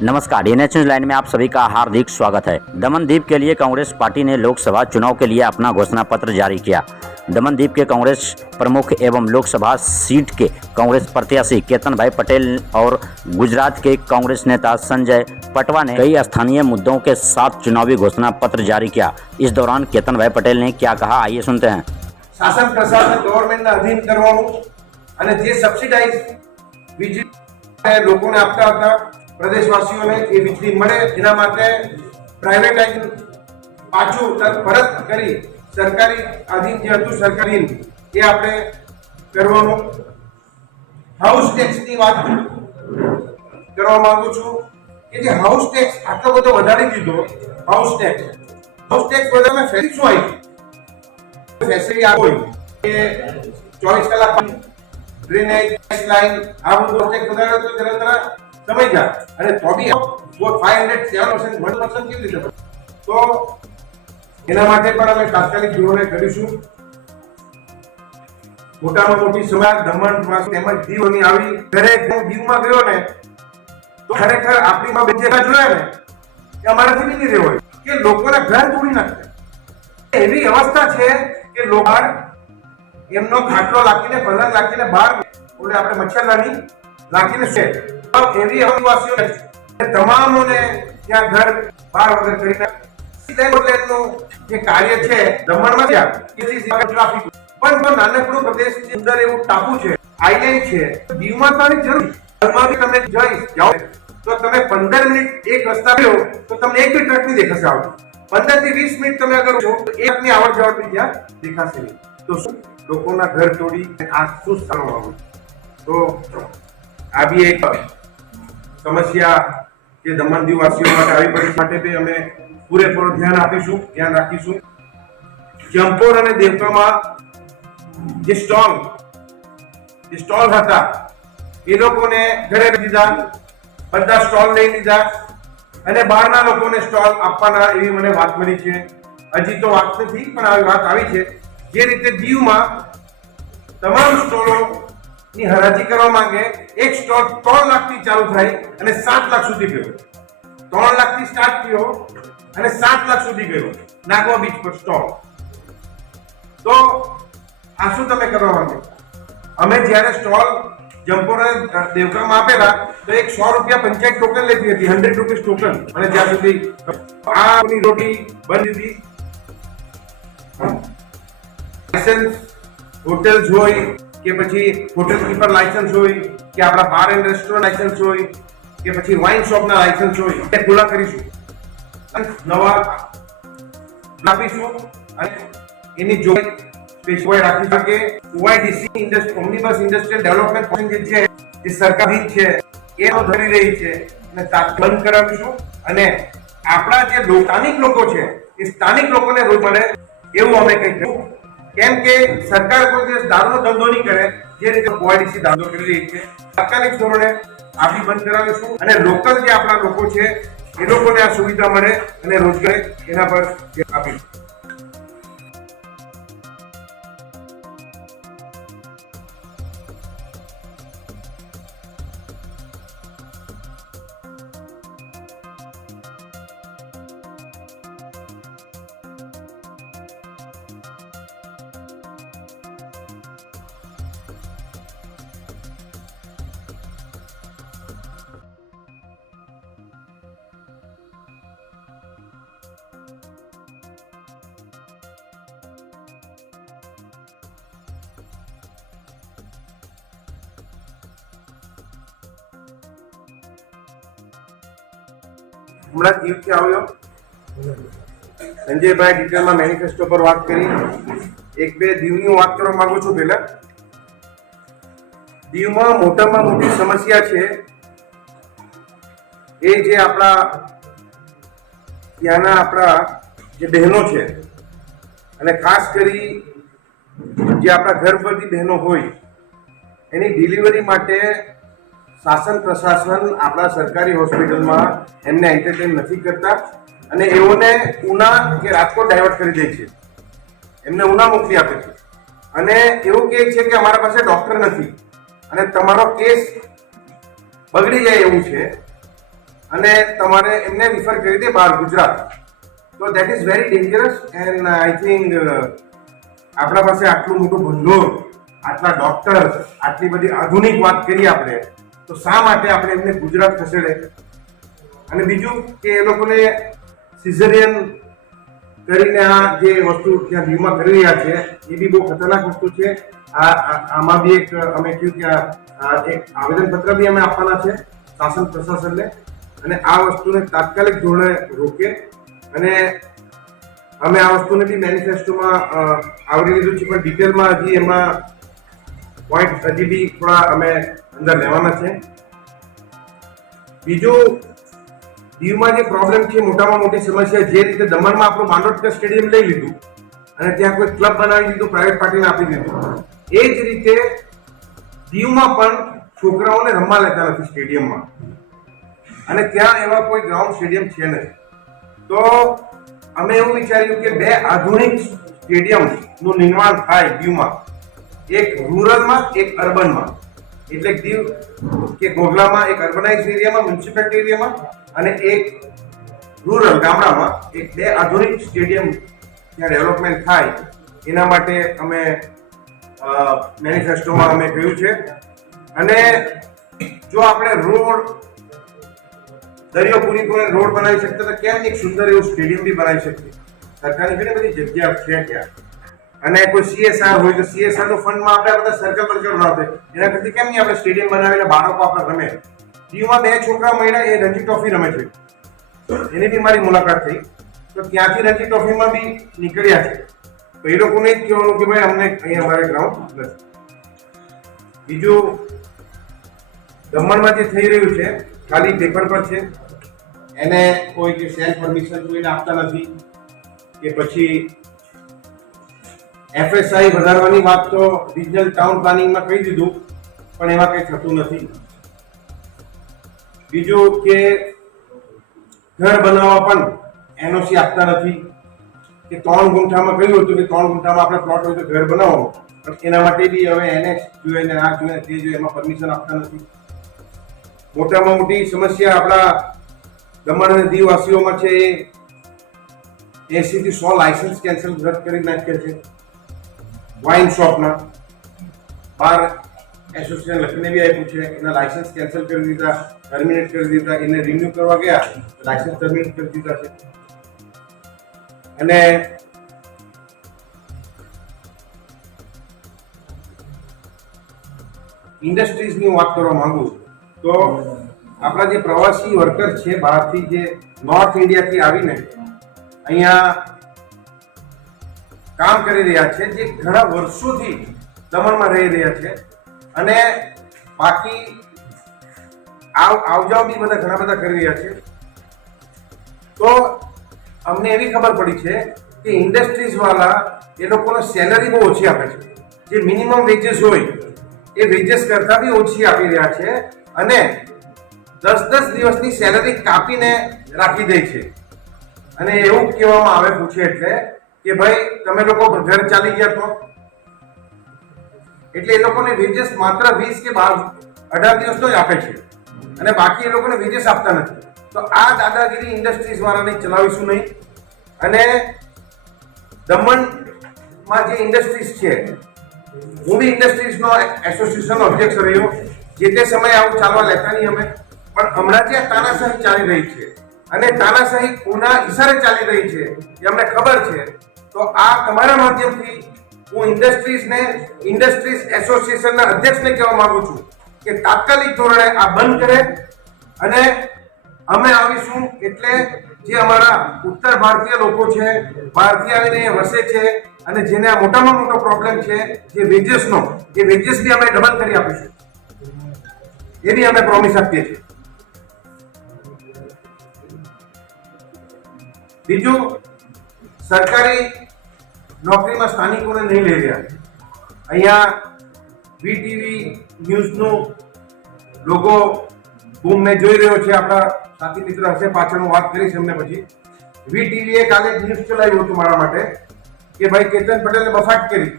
नमस्कार, DNH news line में आप सभी का हार्दिक स्वागत है। दमनदीप के लिए कांग्रेस पार्टी ने लोकसभा चुनाव के लिए अपना घोषणा पत्र जारी किया। दमनदीप के कांग्रेस प्रमुख एवं लोकसभा सीट के कांग्रेस प्रत्याशी केतन भाई पटेल और गुजरात के कांग्रेस नेता संजय पटवा ने कई स्थानीय मुद्दों के साथ चुनावी घोषणा पत्र जारी किया। इस दौरान केतन भाई पटेल ने क्या कहा, आइए सुनते हैं। शासन प्रशासन गवर्नमेंट अधीन करवानुं અને જે સબસિડાઇઝ વીજળી લોકોને આપતા હતા પ્રદેશવાસીઓને એ વીજળી મળે એના માટે પ્રાઇવેટાઇઝ પાછું પરત કરી સરકારી અધીન જે હતું સરકારી એ આપણે કરવાનું। હાઉસ ટેક્સની વાત કરવા માંગુ છું કે જે હાઉસ ટેક્સ આટલો બધો વધારી દીધો। હાઉસ ટેક્સ વધારે ફેરી શું આવી ફેસિલિટી આપો કે 24 કલાક ડ્રેનેજ લાઈન આ બધું ટેક્સ વધારે તો જરા સમય જા અને તો બી 507% 1% કેવી રીતે તો એના માટે પણ અમે તાત્કાલિક ધોરણે કરીશું। મોટામાં મોટી સમસ્યા દમણ તેમજ દીવની આવી દરેક હું દીવમાં ગયો ને તો ખરેખર આપણી માં બેજેલા જોયા ને કે અમારાથી બી નહીં રહેવાય કે લોકોના ઘર તોડી નાખે। એવી અવસ્થા છે કે લોકો એમનો ખાટલો લાખીને પલંગ લાખીને બહાર ઓલે આપણે મચ્છરદાની લાખીને છે એવી આદિવાસીઓ તમામોને ત્યાં ઘર બહાર વગર કરીને નું જે કાર્ય છે દમણમાં ત્યાં ટ્રાફિક પણ નાનકડું પ્રદેશ અંદર એવું ટાપુ છે આઈલેન્ડ છે દીવમાં તો આવી જરૂર તમે જાઓ તો તમે 15 મિનિટ એક રસ્તા ગયો તો તમને એક બી ટ્રક નહીં દેખાશે આવતું। 15 થી 20 મિનિટ તમે અગર છો તો એકની આવડ જવડ બી ત્યાં દેખાશે નહીં। તો શું લોકોના ઘર તોડી આ શું કરવાનું? તો આ બી એક સમસ્યા જે દમણ દીવવાસીઓ માટે આવી પડી માટે બી અમે પૂરેપૂરું ધ્યાન આપીશું, ધ્યાન રાખીશું। જંપોર અને દેવકામાં જે સ્ટોલ હતા એ લોકોને ઘરે દીધા, બધા સ્ટોલ લઈ લીધા અને બહારના લોકોને સ્ટોલ આપવાના એવી મને વાત મળી છે। હજી તો વાત નથી પણ આવી વાત આવી છે જે રીતે દીવમાં તમામ સ્ટોલોની હરાજી કરવા માંગે। એક સ્ટોલ 3 લાખથી ચાલુ થાય અને 7 લાખ સુધી ગયો। 3 લાખથી સ્ટાર્ટ થયો અને 7 લાખ સુધી ગયો નાગવા બીચ પર સ્ટોલ। તો આ શું તમે કરવા માંગો? અમે જ્યારે સ્ટોલ જંપોર દેવકામાં આપેલા તો એક 100 રૂપિયા પંચાયત ટોકન લેતી હતી, 100 રૂપીસ ટોકન અને જ્યાં સુધી આની રોટી બંધ હતી। લાયસન્સ હોટેલ્સ હોય કે પછી હોટેલ કીપર લાયસન્સ હોય કે આપણા બાર એન્ડ રેસ્ટોરન્ટ લાયસન્સ હોય કે પછી વાઇન શોપના લાયસન્સ હોય એ ખુલ્લા કરીશું, નવા આપીશું અને એની જોઈ સ્પેશિફાઈ રાખીશું કે ઓઆઈડીસી ઓમ્નિબસ ઇન્ડસ્ટ્રીયલ ડેવલપમેન્ટ પ્લાન જે છે એ સરકારી છે એ ધરી રહી છે અને બંધ કરાવીશું અને આપણા જે સ્થાનિક લોકો છે એ સ્થાનિક લોકોને રોજ મળે એવું અમે કહીશું। કેમ કે સરકાર કોઈ દિવસ દારૂનો ધંધો નહીં કરે જે રીતે ઓઆઈડીસી ધંધો કરી રહી છે। તાત્કાલિક ધોરણે આપી બંધ કરાવીશું અને લોકલ જે આપણા લોકો છે એ લોકોને આ સુવિધા મળે અને રોજગારી એના પર આપીશું। હમણાં દીવથી આવ્યો સંજયભાઈ ડિટેલમાં મેનિફેસ્ટો પર વાત કરી। એક બે દીવની વાત કરવા માંગુ છું। પહેલા દીવમાં મોટામાં મોટી સમસ્યા છે એ જે આપણા ત્યાંના આપણા જે બહેનો છે અને ખાસ કરી જે આપણા ગર્ભવતી બહેનો હોય એની ડિલિવરી માટે શાસન પ્રશાસન આપણા સરકારી હોસ્પિટલમાં એમને એન્ટરટેન નથી કરતા અને એઓને ઉના કે રાજકોટ ડાયવર્ટ કરી દે છે, એમને ઉના મોકલી આપે છે અને એવું કહે છે કે અમારા પાસે ડોક્ટર નથી અને તમારો કેસ બગડી જાય એવું છે અને તમારે એમને રિફર કરી દે બહાર ગુજરાત, તો that is very dangerous. And I think આપણા પાસે આટલું મોટું ભંડોળ, આટલા ડોક્ટર્સ, આટલી બધી આધુનિક વાત કરીએ આપણે, તો શા માટે આપણે એમને ગુજરાત ખસેડે? અને બીજું કે એ લોકોને સિઝેરિયન કરીને આ જે વસ્તુ ત્યાં દીવમાં કરી રહ્યા છે એ બી બહુ ખતરનાક વસ્તુ છે. આમાં બી એક અમે કહ્યું કે એક આવેદનપત્ર બી અમે આપવાના છે શાસન પ્રશાસનને, અને આ વસ્તુને તાત્કાલિક ધોરણે રોકે. અને અમે આ વસ્તુને બી મેનિફેસ્ટોમાં આવરી લીધું છે, પણ ડિટેલમાં હજી એમાં પોઈન્ટ હજી બી થોડા અમે અંદર લેવાના છે. બીજું, દીવમાં જે પ્રોબ્લેમ છે, મોટામાં મોટી સમસ્યા, જે રીતે દમણમાં આપણું માંડોદકર સ્ટેડિયમ લઈ લીધું અને ત્યાં કોઈ ક્લબ બનાવી દીધું, પ્રાઇવેટ પાર્ટીને આપી દીધું, એ જ રીતે દીવમાં પણ છોકરાઓને રમવા લેતા નથી સ્ટેડિયમમાં, અને ત્યાં એવા કોઈ ગ્રાઉન્ડ સ્ટેડિયમ છે નહીં. તો અમે એવું વિચાર્યું કે 2 આધુનિક સ્ટેડિયમનું નિર્માણ થાય દીવમાં, એક રૂરલમાં, એક અર્બનમાં. એટલે દીવ કે ગોગલામાં એક અર્બનાઇઝ એરિયામાં, મ્યુનિસિપાલિટી એરિયામાં, અને એક રૂરલ ગામડામાં એક 2 આધુનિક સ્ટેડિયમ ત્યાં ડેવલપમેન્ટ થાય. એના માટે અમે મેનિફેસ્ટોમાં અમે કહ્યું છે. અને જો આપણે રોડ, દરિયો પૂરી કરીને રોડ બનાવી શકતા તો કેમ એક સુંદર એવું સ્ટેડિયમ બી બનાવી શકીએ? સરકારની ઘણી બધી જગ્યા છે ત્યાં. અને કોઈ CSR હોય તો CSR નો ફંડમાં આપણે બધા સર્કલ પર બનાવતા, એના કરતી કેમ નહીં આપણે સ્ટેડિયમ બનાવીને બાળકો આપણે રમે? દીવમાં 2 છોકરા મળ્યા, એ રણજી ટ્રોફી રમે છે, એની બી મારી મુલાકાત થઈ, તો ત્યાંથી રણજી ટ્રોફીમાં બી નીકળ્યા છે. તો એ લોકોને જ કહેવાનું કે ભાઈ અમને અહીંયા અમારે ગ્રાઉન્ડ નથી. બીજું, દમણમાં જે થઈ રહ્યું છે ખાલી પેપર પર છે, એને કોઈ કે સેલ્ફ પરમિશન કોઈને આપતા નથી, કે પછી FSI વધારવાની વાત તો રિજનલ ટાઉન પ્લાનિંગમાં કહી દીધું, પણ એમાં કંઈ થતું નથી. બીજું કે ઘર બનાવવા પણ NOC આપતા નથી, કે 3 ગુંઠામાં કહ્યું હતું કે 3 ગુંઠામાં આપણે પ્લોટ હોય તો ઘર બનાવો, પણ એના માટે બી હવે NX જોઈએ ને આ જોઈએ તે જોઈએ, એમાં પરમિશન આપતા નથી. મોટામાં મોટી સમસ્યા આપણા દમણ અને દીવ વાસીઓમાં છે એ 80 થી 100 લાયસન્સ કેન્સલ રદ કરી નાખ્યા છે વાઇન શોપના. 12 એસોસિએશન લખીને બી આપ્યું છે, એના લાયસન્સ કેન્સલ કરી દીધા, ટર્મિનેટ કરી દીધા. એને રિન્યુ કરવા ગયા લાયસન્સ ટર્મિનેટ કરી દીધા છે. અને ઇન્ડસ્ટ્રીઝની વાત કરવા માંગુ તો આપણા જે પ્રવાસી વર્કર છે બહારથી, જે નોર્થ ઇન્ડિયાથી આવીને અહીંયા કામ કરી રહ્યા છે, જે ઘણા વર્ષોથી દમણમાં રહી રહ્યા છે, અને બાકી આવજાવ બી બધા ઘણા બધા કરી રહ્યા છે. તો અમને એવી ખબર પડી છે કે ઇન્ડસ્ટ્રીઝ વાળા એ લોકોને સેલરી બહુ ઓછી આપે છે. જે મિનિમમ વેજીસ હોય એ વેજીસ કરતા બી ઓછી આપી રહ્યા છે, અને 10-10 દિવસની સેલરી કાપીને રાખી દે છે. અને એવું કહેવામાં આવે, પૂછે એટલે કે ભાઈ તમે લોકો ઘર ચાલી ગયા તો, એટલે એ લોકોને વેજીસ માત્ર 20 કે 18 દિવસનો જ આપે છે, અને બાકી એ લોકોને વેજીસ આપતા નથી. તો આ દાદાગીરી ઇન્ડસ્ટ્રીઝ વાળાને ચલાવીશું નહીં. અને દમણમાં જે ઇન્ડસ્ટ્રીઝ છે, હું બી ઇન્ડસ્ટ્રીઝનો એસોસિએશનનો અધ્યક્ષ રહ્યો, જે તે સમયે આવું ચાલવા લેતા નહીં અમે, પણ હમણાં જે તાનાશાહી ચાલી રહી છે, અને તાનાશાહી કોના ઈશારે ચાલી રહી છે એ અમને ખબર છે. તો આ તમારા માધ્યમથી હું ઇન્ડસ્ટ્રીઝ એસોસિએશનના અધ્યક્ષને કહેવા માંગુ છું કે તાત્કાલિક ધોરણે આ બંધ કરે. અને અમે આવીશું એટલે જે અમારા ઉત્તર ભારતીય લોકો છે, બહારથી આવીને અહીંયા વસે છે, અને જેને આ મોટામાં મોટો પ્રોબ્લેમ છે જે વેજીસનો, એ વેજીસ બી અમે ડબલ કરી આપીશું, એ બી અમે પ્રોમિસ આપીએ છીએ. બીજું, સરકારી નોકરીમાં સ્થાનિકોને નહીં લઈ રહ્યા. અહીંયા VTV ન્યૂઝનું લોગો બૂમ મેં જોઈ રહ્યો છે, આપણા સાથી મિત્ર હશે, પાછળ હું વાત કરીશ એમને પછી. VTV કાલે ન્યૂઝ ચલાવ્યું હતું મારા માટે કે ભાઈ કેતન પટેલે બફાટ કરી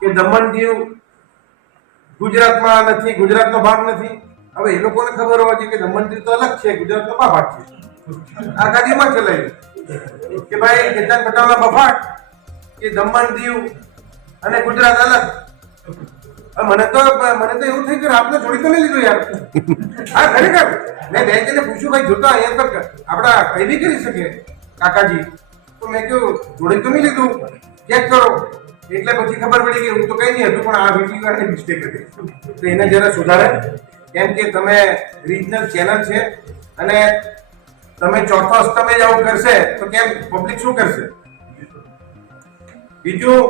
કે દમણ દીવ ગુજરાતમાં નથી, ગુજરાતનો ભાગ નથી, હવે એ લોકોને ખબર હોવા જોઈએ કે દમણ દીવ તો અલગ છે, ગુજરાતનો બફાટ છે, આખા દીવમાં ચલાવ્યું કે ભાઈ કેતન પટેલના બફાટ કે દમણ દીવ અને ગુજરાત અલગ. મને તો એવું થયું કે રાતને છોડી તો નહીં લીધું યાર. હા ખરેખર મેં બેંકને પૂછ્યું ભાઈ જોતા અહીંયા તો આપડા કઈ બી કરી શકે કાકાજી, તો મેં કહ્યું જોડી તો નહીં લીધું, ચેક કરો. એટલે પછી ખબર પડી કે હું તો કઈ નહીં હતું, પણ આ વીડિયો કારણે મિસ્ટેક હતી. તો એને જરા સુધારે, કેમ કે તમે રિજનલ ચેનલ છે અને તમે ચોથો અસ્તમે જ આવું કરશે તો કેમ પબ્લિક શું કરશે? બીજું